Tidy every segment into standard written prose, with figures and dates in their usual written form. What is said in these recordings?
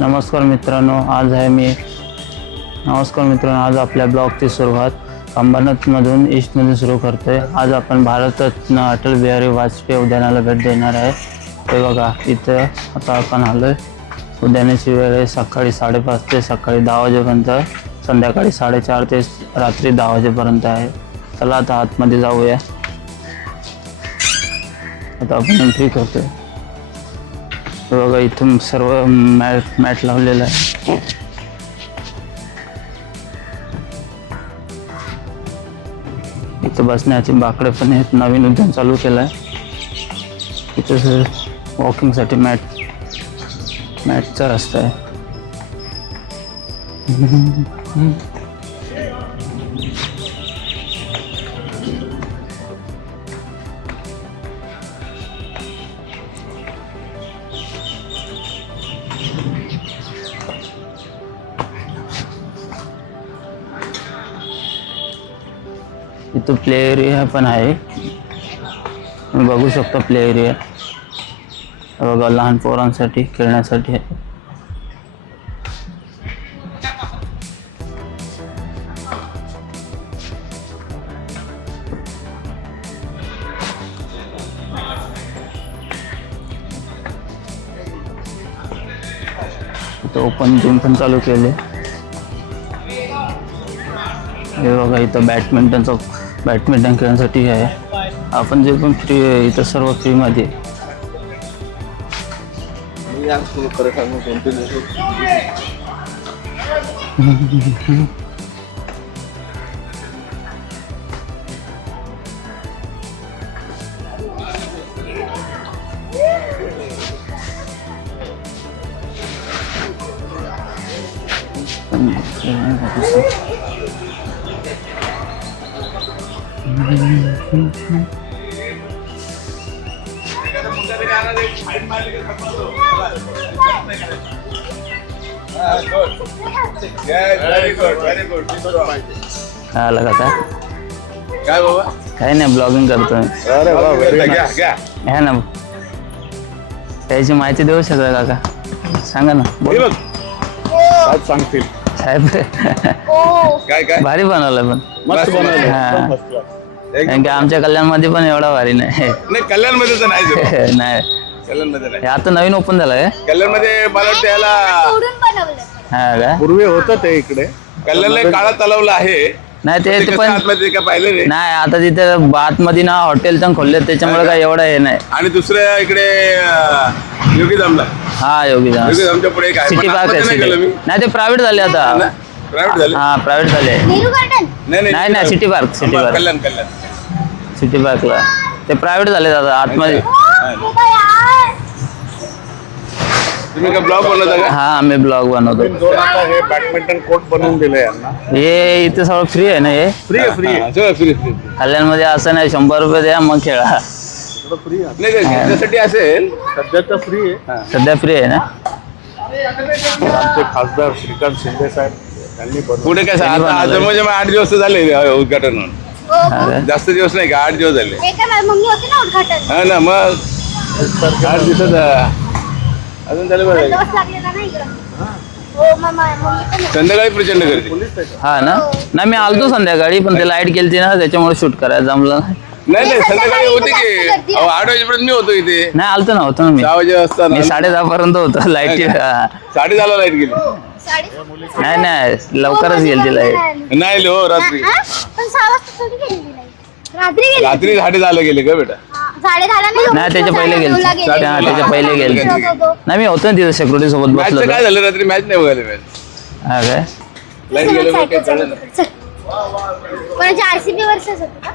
नमस्कार मित्रांनो, आज आपल्या ब्लॉगची सुरुवात अंबरनाथमधून ईस्टमधून सुरू करतोय। आज आपण भारतरत्न अटल बिहारी वाजपेयी उद्यानाला भेट देणार आहे। हे बघा, इथं आता आपण आलोय। उद्यानाची वेळ आहे सकाळी 5:30 ते सकाळी 10 वाजेपर्यंत, संध्याकाळी 4:30 ते रात्री 10 वाजेपर्यंत आहे। चला आता आतमध्ये जाऊया। आता आपण एंट्री करतोय। बघा, इथून सर्व मॅट लावलेला आहे। इथं बसण्याचे बाकडे पण आहेत, नवीन उद्यान चालू केलं आहे। इथं वॉकिंगसाठी मॅटचा रस्ता आहे। इथं प्ले एरिया पण आहे, तुम्ही बघू शकता। प्ले एरिया बघा, लहान पोरांसाठी खेळण्यासाठी आहे। इथं ओपन जिम पण चालू केले। हे बघा, इथं बॅडमिंटन खेळण्यासाठी आहे। आपण जे पण फ्री आहे, इथं सर्व फ्रीमध्ये। काय लागत आहे? काय बाबा? काय नाही, ब्लॉगिंग करतोय। अरे वा, व्हेरी नाईस। है ना, त्याची माहिती देऊ शकता काका? सांगा ना। बघ, काय सांगतील साहेब, काय काय भारी बनवलं पण मस्त बनवलं। हा, कारण की आमच्या कल्याणमध्ये पण एवढा भारी नाही। नाही, कल्याण मध्ये तर नाही जरूर. नाही, कल्याण मध्ये नाही। हे आता नवीन ओपन झालं आहे। कल्याण मध्ये मला वाटतं याला हा का? पूर्वी होतं ते इकडे, कल्याणला काळा तलावला आहे। नाही, ते कसं पण आतमध्ये काय पाहिलं नाही। नाही, आता तिथे बातमध्ये ना हॉटेल पण खोलले, त्याच्यामुळे काय एवढं हे नाही। आणि दुसऱ्या इकडे योगीधामला, हा, योगीधाम योगीधामच्या पुढे एक आहे, सिटी पण पार्क आहे। आतमध्ये नाही गेलो मी। नाही, ते प्रायव्हेट झाले आता। प्रायव्हेट झाले? हा, प्रायव्हेट झाले। नाही नाही, सिटी पार्क कल्याण सिटी पार्कला ते प्रायव्हेट झाले आता आतमध्ये। तुम्ही काय ब्लॉग बनवता का? हा, आम्ही ब्लॉग बनवतो। दोन आता हे बॅडमिंटन कोर्ट बनवून दिले यांना। हे इथे सगळं फ्री आहे ना? हे फ्री आहे, फ्री आहे, हा, सगळं फ्री फ्री. कल्याणमध्ये असं नाही, 100 रुपये द्या मग खेळा। फ्री आहे, नाही त्याच्यासाठी असेल सध्या तर फ्री आहे। सध्या फ्री आहे ना? आमचे खासदार श्रीकांत शिंदे साहेब त्यांनी बनवून पुढे काय त्यांनी आता बनवलंय. म्हणजे 8 दिवस झाले उद्घाटन होऊन। हा का? जास्त दिवस नाही का, 8 दिवस झाले। मम्मी होती ना उद्घाटन, हा ना, मग 8 दिवसात अजून झाले बरं. दिवस लागलेला नाही इकडं. हो मम्मी पण संध्याकाळी प्रचंड गर्दी। हा ना? नाही, मी आलतो संध्याकाळी, पण ते लाईट गेलती ना, त्याच्यामुळे शूट करायला जमलं नाही। नाही संध्याकाळी होती की जास्त गर्दी 8 वाजेपर्यंत मी होतो इथे। नाही, आलतो ना, होतो ना मी 6 वाजे असताना मी 10:30 पर्यंत होतो लाईट। 10:30 लाईट गेली। नाही नाही, लवकरच गेलती लाईट। नाही हो, रात्री पण 6 वाजता थोडी गेली नाही. रात्री गेली. रात्री 10:30 गेले का बेटा? 10:30 नाही, त्याच्या पहिले गेलती। त्याच्या पहिले गेलती। नाही, मी होतो ना तिथं सिक्युरिटी सोबत मॅच बसलो काय होतो। झालं रात्री? मॅच नाही बघायला मॅच हा काय? लाईट गेलं मग काय कळलं नाही. कोणाच्या आरसीबी वर्षच होतं का?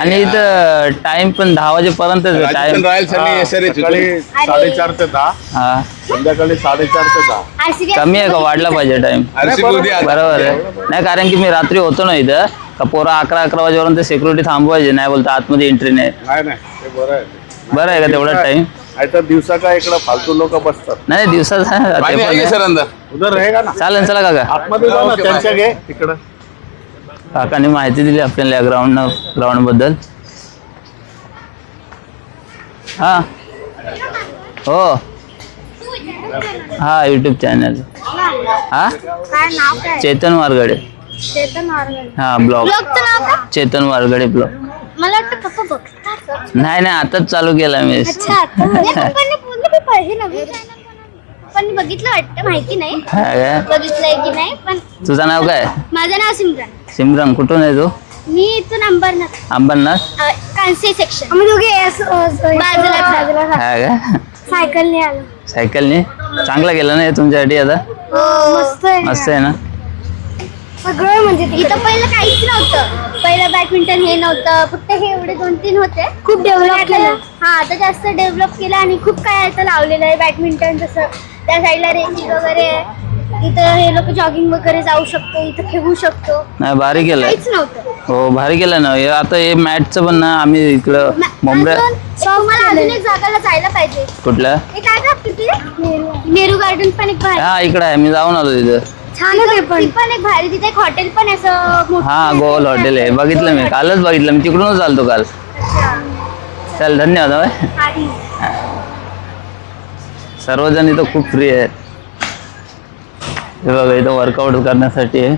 आणि इथं टाइम पण 10 वाजेपर्यंत राजस्थान टाइम। रॉयल्स आणि SRH सकाळी 4:30 ते 10, हा, संध्याकाळी 4:30 ते 10। आरसीबी कमी आहे का? वाढला पाहिजे टाइम। बरोबर आहे। नाही, कारण की मी रात्री होतो ना इथं, का पोरा 11 वाजेपर्यंत सिक्युरिटी थांबवायचे, नाही बोलता आतमध्ये एंट्री नाही। नाही नाही, ते बरं आहे। बरं आहे का तेवढा टाइम? नाहीतर दिवसा का इकडं फालतू लोक बसतात। नाही, दिवसाचा ते पाणी पण आहे आहे। सर अंदर? उधर रहेगा ना, चालेल, चला काका। आतमध्ये जा ना, ओके, त्यांच्या घे तिकडं। काकाने माहिती दिली आपल्याला ग्राउंड बद्दल। हा, हो, हा युट्यूब चॅनल. हा काय नाव काय? चेतन वारगडे. चेतन वारगडे. हा ब्लॉग ब्लॉगचं नाव काय? चेतन वारगडे ब्लॉग. मला वाटतं पप्पा बघतात. नाही आताच चालू केला मी. अच्छा आता पप्पांनी बोललं मी पाहिजे नवीन चॅनल पप्पांनी बघितलं वाटतं, माहिती नाही हा काय? बघितलंय की नाही. पण तुझं नाव काय? माझं नाव सिमरन. सिमरन कुठून आहे तू? मी इथून अंबरनाथ अंबरनाथ. कांसे सेक्शन. आम्ही दोघे बाजूला हा काय? सायकलने आलो. सायकलने चांगला केला ना हे तुमच्यासाठी आता. मस्त आहे. मस्त आहे ना. सगळं म्हणजे इथं पहिलं काहीच नव्हतं. पहिलं बॅडमिंटन हे नव्हतं, फक्त हे एवढे 2-3 होते. खूप डेव्हलप केलं. हा आता जास्त डेव्हलप केलं आणि खूप काय आता लावलेलं आहे. बॅडमिंटन जसं त्या साईडला रेसिंग वगैरे आहे. इथं हे लोक जॉगिंग वगैरे जाऊ शकतो, इथं खेळू शकतो. नाही भारी केलंय. काहीच नव्हतं. हो भारी केलं ना. हे आता हे मॅटचं पण ना आम्ही इकडं मुंबई. तुम्हाला अजून एक जागाला जायला पाहिजे. कुठल्या? हे काय का नेहरू गार्डन पण एक भारी हा इकडं आहे. मी जाऊन आलो तिथं. छान आहे. पण एक भारी तिथे एक हॉटेल पण आहे असं मोठं. हा गोल हॉटेल आहे. बघितलं मी कालच बघितलं. मी तिकडूनच चालतो काल. चल धन्यवाद. होय. भारी. सर्वजण इथं खूप फ्री आहेत. हे बघा इथं वर्कआउट करण्यासाठी आहे.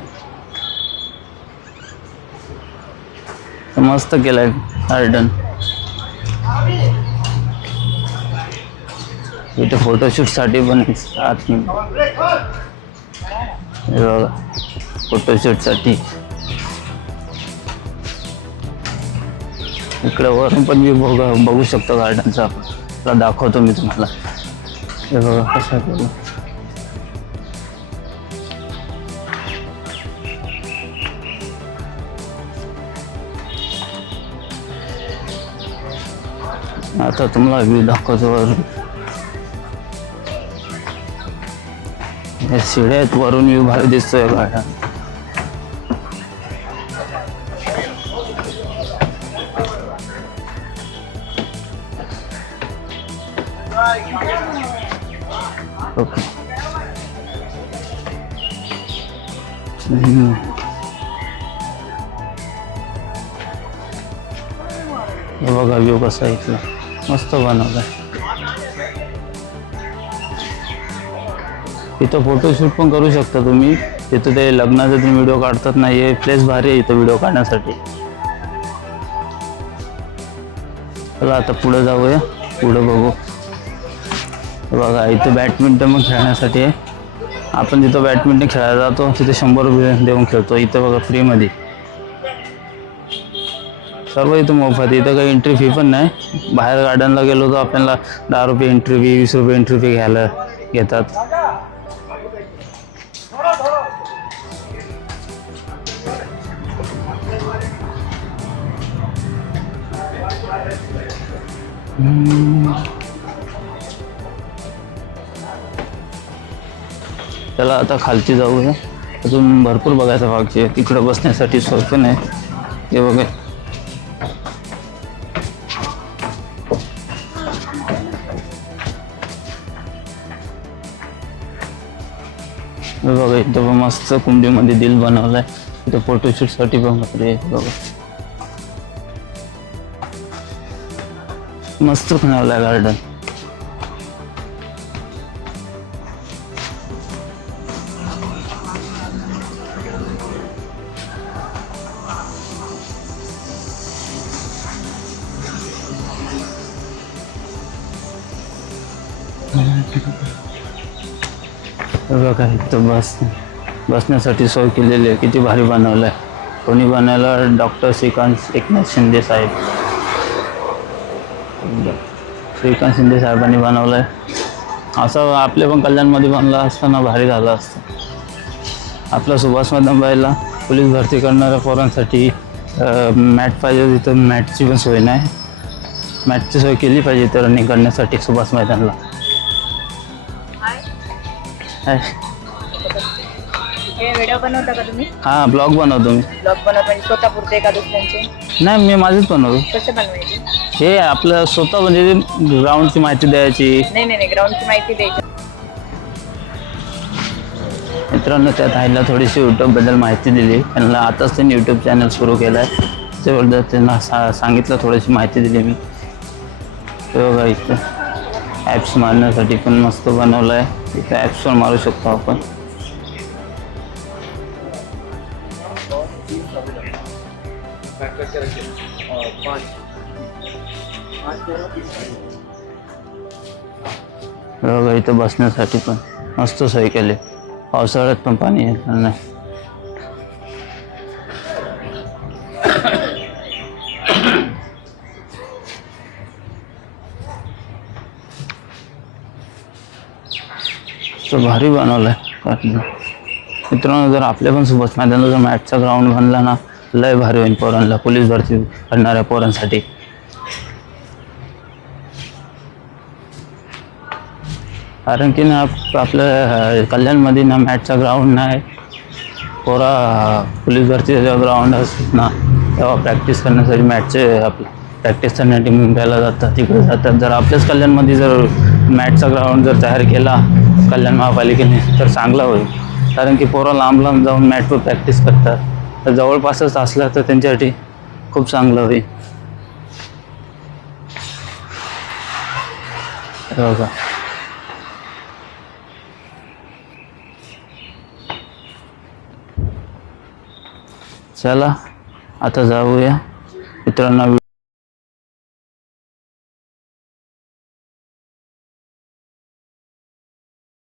मस्त केलंय गार्डन. इथे फोटोशूट साठी पण आत. हे बघा फोटोशूट साठी. इकडे वरून पण मी बघू शकतो गार्डनचा. तुला दाखवतो मी तुम्हाला. हे बघा कसं केलं. आता तुम्हाला व्ह्यू दाखवतो वरून. हे शिड्या आहेत वरून व्ह्यू भारी दिसतोय गार्डन. ओके. हे बघा व्ह्यू कसा आहे इथला. मस्त बनवलाय. इथं फोटोशूट पण करू शकता तुम्ही. तिथं ते लग्नाचे तुम्ही व्हिडिओ काढतात ना, हे प्लेस भारी आहे इथं व्हिडिओ काढण्यासाठी. चला आता पुढे जाऊया. पुढे बघू. बघा इथं बॅडमिंटन पण खेळण्यासाठी आहे. आपण जिथं बॅडमिंटन खेळायला जातो तिथे 100 रुपये देऊन खेळतो. इथं बघा फ्रीमध्ये सर्व इथं मोफत. इथं काही एंट्री फी पण नाही. बाहेर गार्डनला गेलो तर आपल्याला 10 रुपये एंट्री फी, 20 रुपये एंट्री फी घ्यायला घेतात. चला आता खालची जाऊया. अजून भरपूर बघायचं बाकी आहे. तिकडं बसण्यासाठी सोय पण आहे. हे बघा बघा इथं पण मस्त कुंडीमध्ये दिल बनवलाय. इथं फोटोशूट साठी पण बघा मस्त बनवलाय गार्डन. बघा इथं बसण्यासाठी सोय केलेली आहे. किती भारी बनवलं आहे. कोणी बनायला? डॉक्टर श्रीकांत एकनाथ शिंदे साहेब. श्रीकांत शिंदे साहेबांनी बनवलं आहे. असं आपल्या पण कल्याणमध्ये बनलं असतं ना भारी झालं असतं. आपला सुभाष मैदानबाईला पोलीस भरती करणाऱ्या पोरांसाठी मॅट पाहिजे. तिथं मॅटची पण सोय नाही. मॅटची सोय केली पाहिजे इथं रनिंग करण्यासाठी सुभाष मैदानला. व्हिडिओ बनवता का तुम्ही? हा ब्लॉग बनवतो मी. ब्लॉग बनवता म्हणजे स्वतः पुरते का दुसऱ्यांचे? नाही मी माझेच बनवतो. कसे बनवायचे? हे आपलं स्वतः म्हणजे ग्राउंडची माहिती द्यायची. नाही ग्राउंडची माहिती द्यायची. मित्रांनो त्यात आईला थोडीशी यूट्यूबबद्दल माहिती दिली. त्यांना आताच त्यांनी यूट्यूब चॅनल सुरू केलं आहे. त्याबद्दल त्यांना सांगितलं थोडीशी माहिती दिली मी. ते बघा इथं ॲप्स मारण्यासाठी पण मस्त बनवलं आहे. इथे ॲप्स पण मारू शकतो आपण. बघा इथं बसण्यासाठी पण मस्त सोय केली. पावसाळ्यात पण पाणी येणार नाही. तर भारी बनवलंय. मित्रांनो जर आपल्या पण सुभाष मैदानाला जर मॅचचा ग्राउंड बनला ना लय भारी होईल पोरांना, पोलीस भरती करणाऱ्या पोरांसाठी. कारण की ना आपल्या कल्याणमध्ये ना मॅचचा ग्राउंड नाही. पोरा पोलीस भरतीचा ग्राउंड असतात ना तेव्हा प्रॅक्टिस करण्यासाठी मॅचचे आपलं प्रॅक्टिस करण्यासाठी मुंबईला जातात, तिकडे जातात. जर आपल्याच कल्याणमध्ये जर मॅचचा ग्राउंड जर तयार केला कल्याण महापालिकेने तर चांगला होईल. कारण की पोरं लांब लांब जाऊन मॅचवर प्रॅक्टिस करतात. तर जवळपासच असलं तर त्यांच्यासाठी खूप चांगलं होईल. बघा चला आता जाऊया मित्रांनो.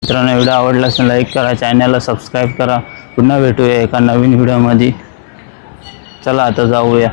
व्हिडिओ आवडला असेल लाईक करा, चॅनलला सबस्क्राईब करा. पुन्हा भेटूया एका नवीन व्हिडिओमध्ये. चला आता जाऊया.